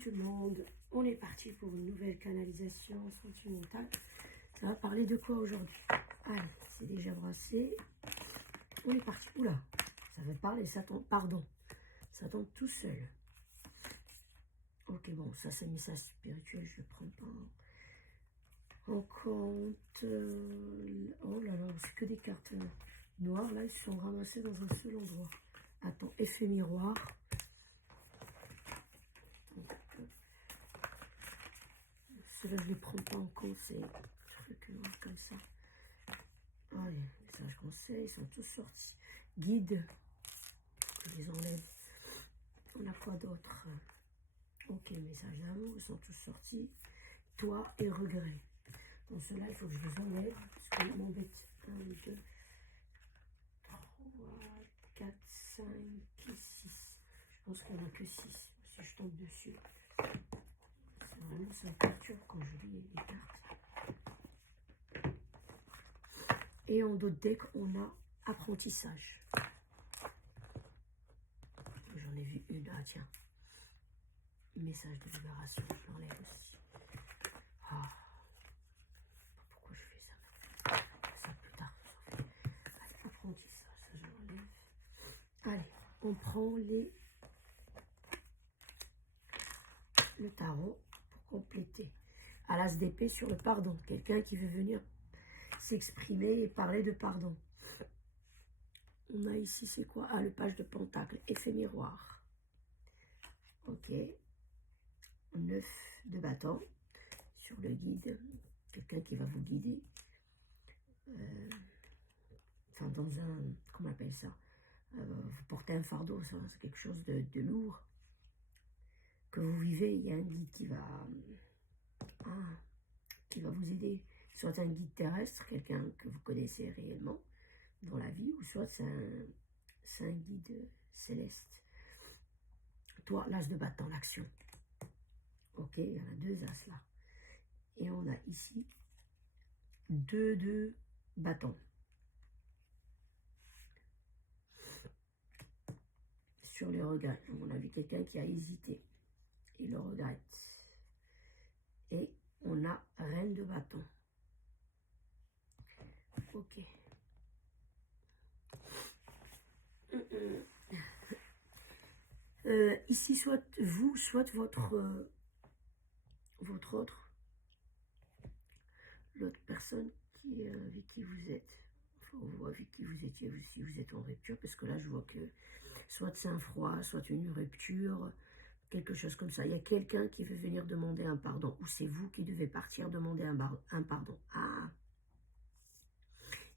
tout le monde, on est parti pour une nouvelle canalisation sentimentale. Ça va parler de quoi aujourd'hui? Allez, c'est déjà brassé. On est parti. Oula, ça veut parler, ça tombe, pardon, ça tombe tout seul. Ok, bon, ça c'est un message spirituel, je ne prends pas en compte. Oh là là, c'est que des cartes noires, là, ils sont ramassés dans un seul endroit. Attends, effet miroir. Ceux-là, je ne les prends pas en compte, ces trucs noirs comme ça. Allez, messages conseils, ils sont tous sortis. Guide, je les enlève. On a quoi d'autre? Ok, messages d'amour, ils sont tous sortis. Toi et regret. Dans ceux-là, il faut que je les enlève, parce qu'ils m'embêtent. 1, 2, 3, 4, 5, 6. Je pense qu'il n'y en a que 6, si je tombe dessus. C'est vraiment, ça me perturbe quand je lis les cartes. Et en d'autres decks, on a apprentissage. J'en ai vu une, ah tiens. Message de libération, je l'enlève aussi. Ah, pourquoi je fais ça maintenant? Ça plus tard. Allez, apprentissage, ça je l'enlève. Allez, on prend le tarot pour compléter. À l'as d'épée sur le pardon. Quelqu'un qui veut venir s'exprimer et parler de pardon. On a ici, c'est quoi? Ah, le page de pentacle, effet miroir. Ok. 9 de bâton sur le guide. Quelqu'un qui va vous guider. Enfin, dans un... Comment on appelle ça? Vous portez un fardeau, ça, c'est quelque chose de lourd. Que vous vivez, il y a un guide qui va vous aider. Soit un guide terrestre, quelqu'un que vous connaissez réellement dans la vie, ou soit c'est un guide céleste. Toi, l'as de bâton, l'action. Ok, il y en a 2 as là. Et on a ici 2 de bâton. Sur les regrets. On a vu quelqu'un qui a hésité. Il le regrette. Et on a reine de bâton. Ok. Ici, soit vous, soit votre autre, l'autre personne avec qui vous êtes. Enfin, on voit avec qui vous étiez, si vous êtes en rupture, parce que là, je vois que soit c'est un froid, soit une rupture, quelque chose comme ça. Il y a quelqu'un qui veut venir demander un pardon, ou c'est vous qui devez partir demander un pardon. Ah,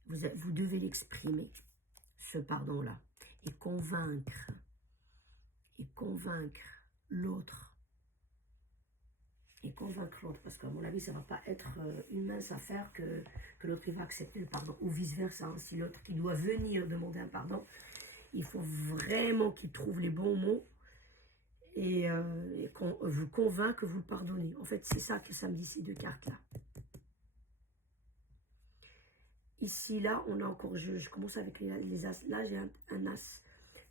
vous devez l'exprimer, ce pardon-là, et convaincre l'autre. Et convaincre l'autre, parce qu'à mon avis, ça ne va pas être une mince affaire que l'autre va accepter le pardon, ou vice-versa. Hein. Si l'autre qui doit venir demander un pardon, il faut vraiment qu'il trouve les bons mots et qu'on vous convainc que vous le pardonnez. En fait, c'est ça que ça me dit, ces 2 cartes-là. Ici, là, on a encore, je commence avec les as. Là, j'ai un as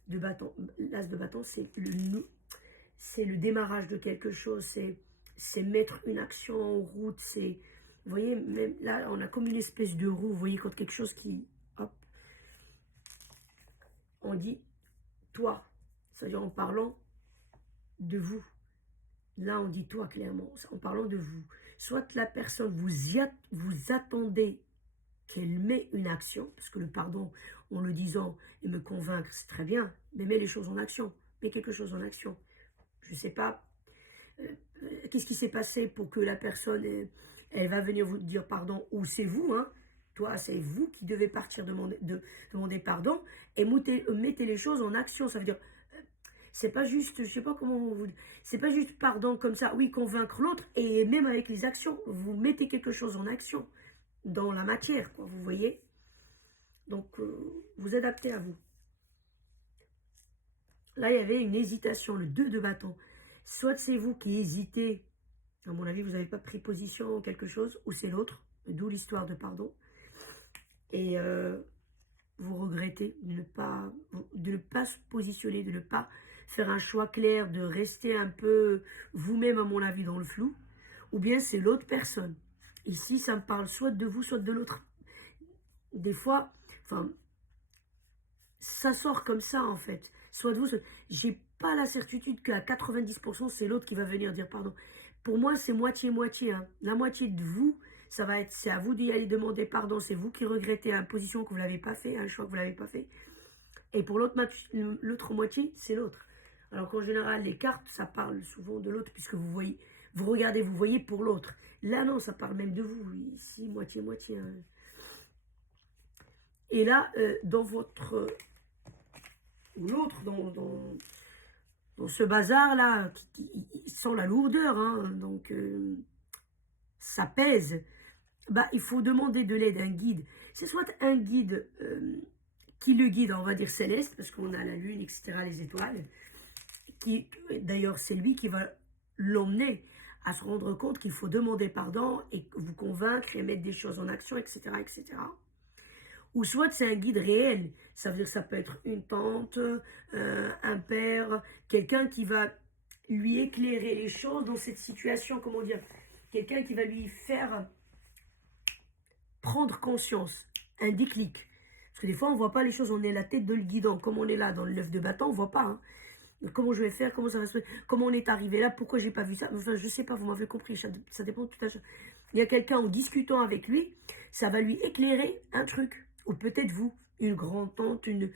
de bâton. L'as de bâton, c'est le démarrage de quelque chose, c'est mettre une action en route, c'est, vous voyez, même là, on a comme une espèce de roue, vous voyez, quand quelque chose qui, hop, on dit, toi, c'est-à-dire en parlant de vous. Là, on dit toi, clairement, en parlant de vous. Soit la personne, vous attendez qu'elle met une action, parce que le pardon, en le disant et me convaincre, c'est très bien, mais mets les choses en action, mets quelque chose en action. Je ne sais pas, qu'est-ce qui s'est passé pour que la personne, elle va venir vous dire pardon, ou c'est vous, hein, toi, c'est vous qui devez partir demander pardon, et mettez les choses en action, ça veut dire, c'est pas juste, je sais pas comment vous dire, c'est pas juste pardon comme ça, oui, convaincre l'autre, et même avec les actions, vous mettez quelque chose en action, dans la matière, quoi, vous voyez. Donc, vous adaptez à vous. Là, il y avait une hésitation, le 2 de bâton. Soit c'est vous qui hésitez, à mon avis, vous n'avez pas pris position en quelque chose, ou c'est l'autre, d'où l'histoire de pardon. Et vous regrettez de ne pas se positionner, de ne pas faire un choix clair, de rester un peu vous-même, à mon avis, dans le flou, ou bien c'est l'autre personne. Ici, ça me parle soit de vous, soit de l'autre. Des fois, enfin, ça sort comme ça, en fait. Soit de vous, soit... J'ai pas la certitude qu'à 90%, c'est l'autre qui va venir dire pardon. Pour moi, c'est moitié-moitié. Hein. La moitié de vous, ça va être, c'est à vous d'y aller demander pardon. C'est vous qui regrettez une position que vous l'avez pas fait, un choix que vous l'avez pas fait. Et pour l'autre moitié, c'est l'autre. Alors qu'en général, les cartes, ça parle souvent de l'autre, puisque vous voyez, vous regardez, vous voyez pour l'autre. Là, non, ça parle même de vous. Ici, moitié-moitié. Hein. Et là, dans votre... ou l'autre, dans ce bazar-là, qui sent la lourdeur, hein, donc ça pèse, bah, il faut demander de l'aide à un guide. C'est soit un guide qui le guide, on va dire céleste, parce qu'on a la lune, etc., les étoiles, qui, d'ailleurs, c'est lui qui va l'emmener à se rendre compte qu'il faut demander pardon et vous convaincre et mettre des choses en action, etc., etc. Ou soit c'est un guide réel, ça veut dire que ça peut être une tante, un père, quelqu'un qui va lui éclairer les choses dans cette situation, comment dire, quelqu'un qui va lui faire prendre conscience, un déclic. Parce que des fois on ne voit pas les choses, on est la tête de le guidon, comme on est là dans le 9 de bâton, on ne voit pas. Hein. Comment je vais faire, comment ça va se faire, comment on est arrivé là, pourquoi j'ai pas vu ça, enfin je sais pas, vous m'avez compris, ça dépend de tout à chacun. Il y a quelqu'un en discutant avec lui, ça va lui éclairer un truc, ou peut-être vous, une grand-tante, une,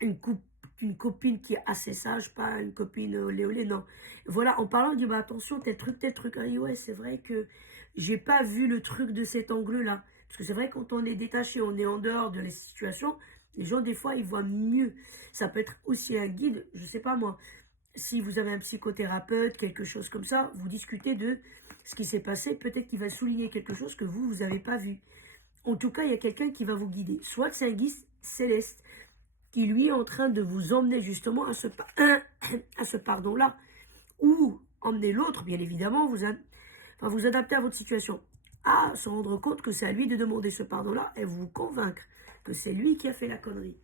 une copine qui est assez sage, pas une copine olé olé, non. Voilà, en parlant, on dit bah attention, tel truc, ah ouais, c'est vrai que j'ai pas vu le truc de cet angle-là, parce que c'est vrai quand on est détaché, on est en dehors de la situation. Les gens, des fois, ils voient mieux. Ça peut être aussi un guide, je sais pas moi. Si vous avez un psychothérapeute, quelque chose comme ça, vous discutez de ce qui s'est passé. Peut-être qu'il va souligner quelque chose que vous n'avez pas vu. En tout cas, il y a quelqu'un qui va vous guider. Soit c'est un guide céleste qui, lui, est en train de vous emmener justement à ce pardon-là. Ou emmener l'autre, bien évidemment, vous adapter à votre situation. À se rendre compte que c'est à lui de demander ce pardon-là et vous convaincre que c'est lui qui a fait la connerie.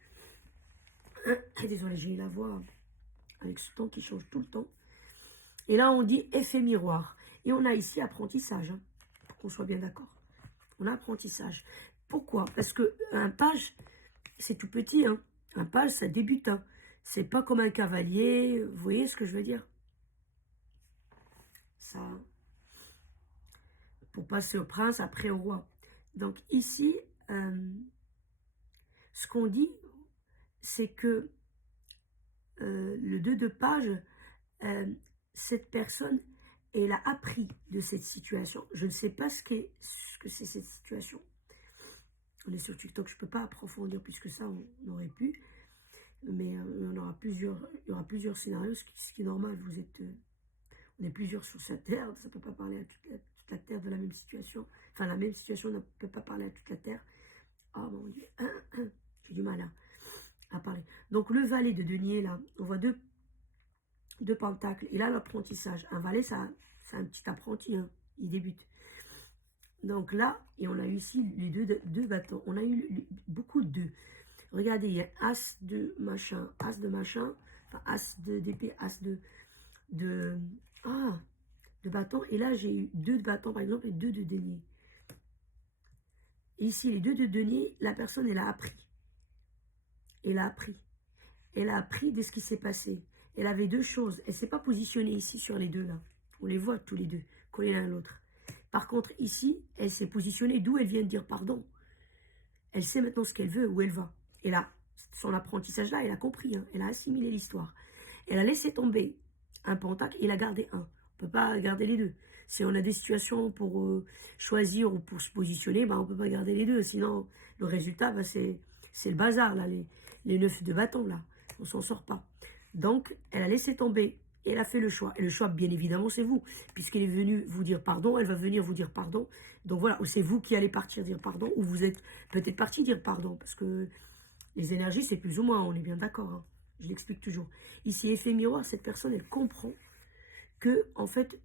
Désolé, j'ai eu la voix avec ce ton qui change tout le temps. Et là, on dit effet miroir. Et on a ici apprentissage, hein, pour qu'on soit bien d'accord. On a apprentissage. Pourquoi? Parce que un page, c'est tout petit. Hein. Un page, ça débute. Hein. C'est pas comme un cavalier. Vous voyez ce que je veux dire? Ça, pour passer au prince, après au roi. Donc ici, ce qu'on dit, c'est que le 2 de page, cette personne, elle a appris de cette situation. Je ne sais pas ce que c'est cette situation. On est sur TikTok, je ne peux pas approfondir plus que ça, on aurait pu. Mais il y aura plusieurs scénarios, ce qui est normal. On est plusieurs sur cette terre, ça ne peut pas parler à toute la terre de la même situation. Enfin, la même situation ne peut pas parler à toute la terre. Oh mon Dieu, j'ai du mal à parler. Donc le valet de denier, là, on voit deux pentacles. Et là, l'apprentissage. Un valet, c'est un petit apprenti, hein, il débute. Donc là, et on a eu ici les deux bâtons. On a eu beaucoup de deux. Regardez, il y a as de machin, enfin as de d'épée, as de bâton. Et là, j'ai eu deux de bâton, par exemple, et deux de denier. Et ici, les deux de denier, la personne, elle a appris. Elle a appris. Elle a appris de ce qui s'est passé. Elle avait deux choses. Elle ne s'est pas positionnée ici sur les deux là. On les voit tous les deux, collés l'un à l'autre. Par contre, ici, elle s'est positionnée d'où elle vient de dire pardon. Elle sait maintenant ce qu'elle veut, où elle va. Et là, son apprentissage là, elle a compris. Hein, elle a assimilé l'histoire. Elle a laissé tomber un pentacle et elle a gardé un. On ne peut pas garder les deux. Si on a des situations pour choisir ou pour se positionner, on ne peut pas garder les deux. Sinon, le résultat, c'est le bazar, là, les 9 de bâton, là. On ne s'en sort pas. Donc, elle a laissé tomber et elle a fait le choix. Et le choix, bien évidemment, c'est vous. Puisqu'elle est venue vous dire pardon, elle va venir vous dire pardon. Donc voilà, c'est vous qui allez partir dire pardon, ou vous êtes peut-être parti dire pardon. Parce que les énergies, c'est plus ou moins, on est bien d'accord. Hein. Je l'explique toujours. Ici, effet miroir, cette personne, elle comprend que, en fait,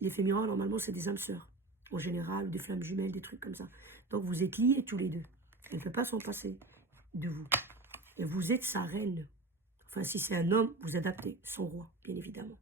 l'effet miroir, normalement, c'est des âmes sœurs. En général, des flammes jumelles, des trucs comme ça. Donc, vous êtes liés tous les deux. Elle ne peut pas s'en passer de vous. Et vous êtes sa reine. Enfin, si c'est un homme, vous adaptez son roi, bien évidemment.